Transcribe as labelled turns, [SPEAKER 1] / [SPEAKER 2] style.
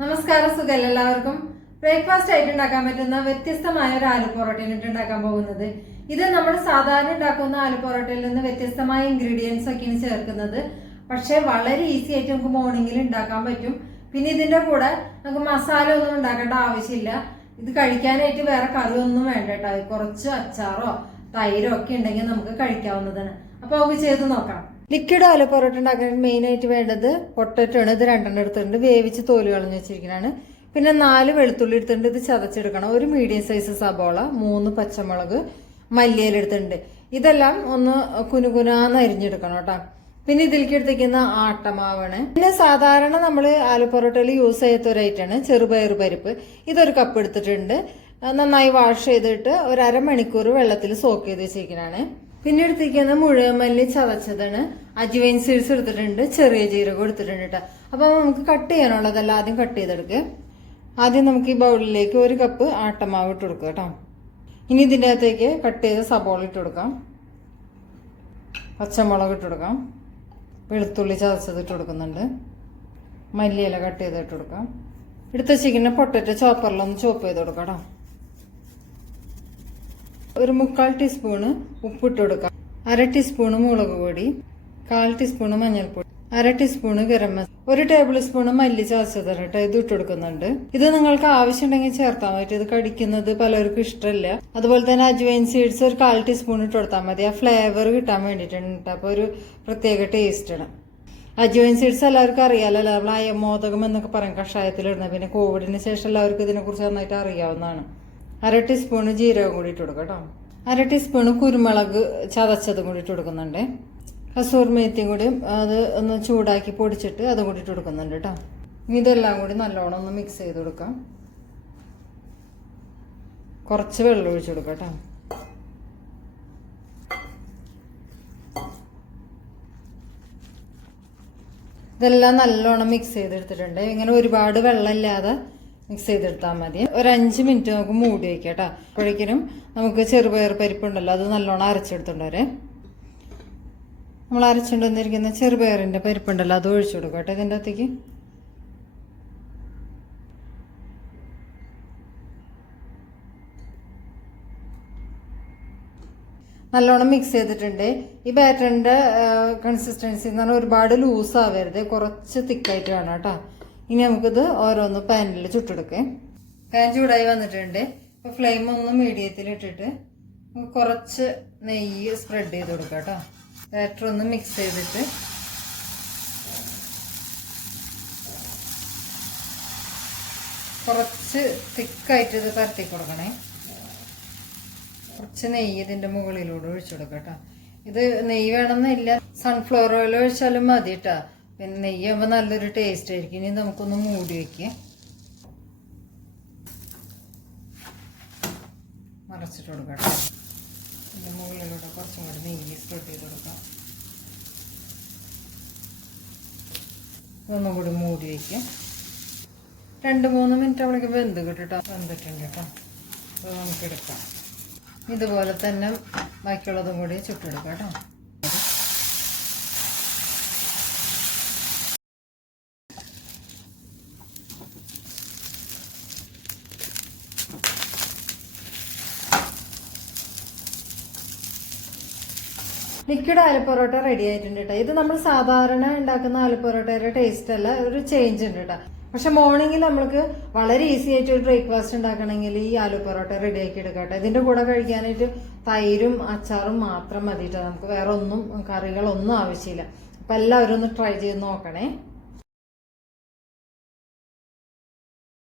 [SPEAKER 1] നമസ്കാരം സുഖം എല്ലാവർക്കും? ബ്രേക്ക്ഫാസ്റ്റ് ആയിട്ട് ഉണ്ടാക്കാൻ പറ്റുന്ന വ്യത്യസ്തമായ ഒരു ആലു പൊറോട്ടയാണ് ഇട്ട് ഉണ്ടാക്കാൻ പോകുന്നത്. ഇത് നമ്മൾ സാധാരണ ഉണ്ടാക്കുന്ന ആലു പൊറോട്ടയിൽ നിന്ന് വ്യത്യസ്തമായ ഇൻഗ്രീഡിയൻസ് ഒക്കെയാണ് ചേർക്കുന്നത്. പക്ഷേ വളരെ ഈസി ആയിട്ട് നമുക്ക് മോർണിംഗിൽ ഉണ്ടാക്കാൻ പറ്റും. പിന്നെ ഇതിന്റെ കൂടെ നമുക്ക് മസാല ഒന്നും ഉണ്ടാക്കേണ്ട ആവശ്യമില്ല. ഇത് കഴിക്കാനായിട്ട് വേറെ കറി ഒന്നും വേണ്ട കേട്ടോ. കുറച്ച് അച്ചാറോ തൈരോ ഒക്കെ ഉണ്ടെങ്കിൽ നമുക്ക് കഴിക്കാവുന്നതാണ്. അപ്പൊ നമുക്ക് ചെയ്ത് നോക്കാം. ലിക്വിഡ് ആലു പൊറോട്ട ഉണ്ടാക്കാൻ മെയിൻ ആയിട്ട് വേണ്ടത് പൊട്ടറ്റോ ആണ്. ഇത് രണ്ടെണ്ണം എടുത്തിട്ടുണ്ട്. വേവിച്ച് തോൽ കളഞ്ഞ് വെച്ചിരിക്കുന്നതാണ് പിന്നെ നാല് വെളുത്തുള്ളി എടുത്തിട്ടുണ്ട്. ഇത് ചതച്ചെടുക്കണം. ഒരു മീഡിയം സൈസ് സബോള മൂന്ന് പച്ചമുളക് മല്ലിയില എടുത്തിട്ടുണ്ട്. ഇതെല്ലാം ഒന്ന് കുനുകുനാന്ന് അരിഞ്ഞെടുക്കണം കേട്ടോ. പിന്നെ ഇതിലേക്ക് എടുത്തിരിക്കുന്ന ആട്ടമാവാണ്. പിന്നെ സാധാരണ നമ്മൾ ആലു പൊറോട്ടയിൽ യൂസ് ചെയ്യാത്ത ഒരു ഐറ്റാണ് ചെറുപയർ പരിപ്പ്. ഇതൊരു കപ്പ് എടുത്തിട്ടുണ്ട്. നന്നായി വാഷ് ചെയ്തിട്ട് ഒരു അരമണിക്കൂർ വെള്ളത്തിൽ സോക്ക് ചെയ്ത് വെച്ചിരിക്കുന്നതാണ് പിന്നെ എടുത്തിരിക്കുന്ന മുഴുവൻ മല്ലി ചതച്ചതാണ് അജിവൈൻ സീഡ്സ് എടുത്തിട്ടുണ്ട്. ചെറിയ ജീരകം എടുത്തിട്ടുണ്ട് കേട്ടോ അപ്പൊ നമുക്ക് കട്ട് ചെയ്യാനുള്ളതല്ല ആദ്യം കട്ട് ചെയ്തെടുക്കുക ആദ്യം നമുക്ക് ഈ ബൗളിലേക്ക് ഒരു കപ്പ് ആട്ടമാവ് ഇട്ട് കൊടുക്കുക കേട്ടോ ഇനി ഇതിന്റെ അകത്തേക്ക് കട്ട് ചെയ്ത സബോള ഇട്ട് കൊടുക്കാം. പച്ചമുളക് ഇട്ട് കൊടുക്കാം. വെളുത്തുള്ളി ചതച്ചത് ഇട്ട് കൊടുക്കുന്നുണ്ട്. മല്ലിയില കട്ട് ചെയ്ത് ഇട്ട് കൊടുക്കാം. എടുത്ത് വെച്ചിരിക്കുന്ന പൊട്ടറ്റോ ചോപ്പറിലൊന്ന് ചോപ്പ് ചെയ്ത് കൊടുക്കാം കേട്ടോ ഒരു മുക്കാൽ ടീസ്പൂണ് ഉപ്പിട്ട് കൊടുക്കാം. അര ടീസ്പൂണ് മുളക് പൊടി കാൽ ടീസ്പൂണ് മഞ്ഞൾപ്പൊടി അര ടീസ്പൂണ് ഗരം മസാല ഒരു ടേബിൾ സ്പൂണ് മല്ലി ചതച്ചത് കേട്ടോ ഇത് ഇട്ട് കൊടുക്കുന്നുണ്ട്. ഇത് നിങ്ങൾക്ക് ആവശ്യമുണ്ടെങ്കിൽ ചേർത്താൽ മതി. ഇത് കടിക്കുന്നത് പലർക്കും ഇഷ്ടമല്ല. അതുപോലെ തന്നെ അജ്വൈൻ സീഡ്സ് ഒരു കാൽ ടീസ്പൂൺ ഇട്ട് കൊടുത്താൽ മതി. ആ ഫ്ലേവർ കിട്ടാൻ വേണ്ടിയിട്ടുണ്ട് അപ്പോൾ ഒരു പ്രത്യേക ടേസ്റ്റാണ് അജ്വൈൻ സീഡ്സ് എല്ലാവർക്കും അറിയാമല്ലോ നമ്മൾ അയമോദകം എന്നൊക്കെ പറയും കഷായത്തിലിടുന്നത് പിന്നെ കോവിഡിന് ശേഷം എല്ലാവർക്കും ഇതിനെക്കുറിച്ച് നന്നായിട്ട് അറിയാവുന്നതാണ്. അര ടീസ്പൂണ് ജീരകം കൂടി കൊടുക്കാം കേട്ടോ. അര ടീസ്പൂണ് കുരുമുളക് ചതച്ചതും കൂടി കൊടുക്കുന്നുണ്ട്. കസൂർ മേത്തിയും കൂടി അത് ഒന്ന് ചൂടാക്കി പൊടിച്ചിട്ട് അതും കൂടി ഇട്ട് കൊടുക്കുന്നുണ്ട് കേട്ടോ. ഇതെല്ലാം കൂടി നല്ലോണം ഒന്ന് മിക്സ് ചെയ്ത് കൊടുക്കാം. കുറച്ച് വെള്ളം ഒഴിച്ചു കൊടുക്കാം കേട്ടോ. ഇതെല്ലാം നല്ലോണം മിക്സ് ചെയ്തെടുത്തിട്ടുണ്ട്. ഇങ്ങനെ ഒരുപാട് വെള്ളം ഇല്ലാതെ മിക്സ് ചെയ്തെടുത്താൽ മതി. ഒരു അഞ്ച് മിനിറ്റ് നമുക്ക് മൂടി വയ്ക്കാം കേട്ടോ അപ്പോഴേക്കിനും നമുക്ക് ചെറുപയർ പരിപ്പുണ്ടല്ലോ അത് നല്ലോണം അരച്ചെടുത്തുണ്ടവരെ നമ്മൾ അരച്ചുകൊണ്ട് വന്നിരിക്കുന്ന ചെറുപയറിന്റെ പരിപ്പുണ്ടല്ലോ അത് ഒഴിച്ചു കൊടുക്കാം കേട്ടോ ഇതിന്റെ അകത്തേക്ക്. നല്ലോണം മിക്സ് ചെയ്തിട്ടുണ്ട്. ഈ ബാറ്ററിന്റെ കൺസിസ്റ്റൻസി എന്ന് പറഞ്ഞാൽ ഒരുപാട് ലൂസ് ആവരുത് കുറച്ച് തിക്കായിട്ട് വേണം കേട്ടോ. ഇനി നമുക്കിത് ഓരോന്ന് പാനിൽ ചുട്ടെടുക്കേ. പാൻ ചൂടായി വന്നിട്ടുണ്ട്. അപ്പോൾ ഫ്ലെയിം ഒന്ന് മീഡിയത്തിൽ ഇട്ടിട്ട് കുറച്ച് നെയ്യ് സ്പ്രെഡ് ചെയ്ത് കൊടുക്കാം കേട്ടോ. ബാറ്റർ ഒന്ന് മിക്സ് ചെയ്തിട്ട്. കുറച്ച് തിക്കായിട്ട് ഇത് പരത്തി കൊടുക്കണേ. കുറച്ച് നെയ്യ് ഇതിന്റെ മുകളിലൂടെ ഒഴിച്ചു കൊടുക്കാം കേട്ടോ. ഇത് നെയ്യ് വേണമെന്നില്ല. സൺഫ്ലവർ ഓയിൽ ഒഴിച്ചാലും മതി കേട്ടോ. പിന്നെ നെയ്യാകുമ്പോൾ നല്ലൊരു ടേസ്റ്റ് ആയിരിക്കും. ഇനി നമുക്കൊന്ന് മൂടി വയ്ക്കുക മറച്ചിട്ട് കൊടുക്കാം ഇതിന്റെ മുകളിലൂടെ കുറച്ചും കൂടി നെയ്യ് സ്പ്രെഡ് ചെയ്ത് കൊടുക്കാം. ഒന്നും കൂടി മൂടി വയ്ക്കാം രണ്ട് മൂന്ന് മിനിറ്റ് അവിടേക്ക് വെന്ത് കിട്ടിട്ടോ. വെന്തിട്ടുണ്ട് കേട്ടോ. അപ്പോൾ നമുക്ക് എടുക്കാം. ഇതുപോലെ തന്നെ ബാക്കിയുള്ളതും കൂടി ചുട്ടെടുക്കാം കേട്ടോ. ലിക്വിഡ് ആല പൊറോട്ട റെഡി ആയിട്ടുണ്ട് കേട്ടോ ഇത് നമ്മൾ സാധാരണ ഉണ്ടാക്കുന്ന ആല പൊറോട്ടയുടെ ടേസ്റ്റ് അല്ല ഒരു ചേഞ്ച് ഉണ്ട് കേട്ടോ പക്ഷെ മോർണിംഗിൽ നമ്മൾക്ക് വളരെ ഈസി ആയിട്ട് ഒരു ബ്രേക്ക്ഫാസ്റ്റ് ഉണ്ടാക്കണമെങ്കിൽ ഈ ആലു പൊറോട്ട റെഡി ആക്കി എടുക്കാം കേട്ടോ ഇതിന്റെ കൂടെ കഴിക്കാനായിട്ട് തൈരും അച്ചാറും മാത്രം മതി കേട്ടോ നമുക്ക് വേറെ ഒന്നും കറികളൊന്നും ആവശ്യമില്ല. അപ്പം എല്ലാവരും ഒന്ന് ട്രൈ ചെയ്ത് നോക്കണേ.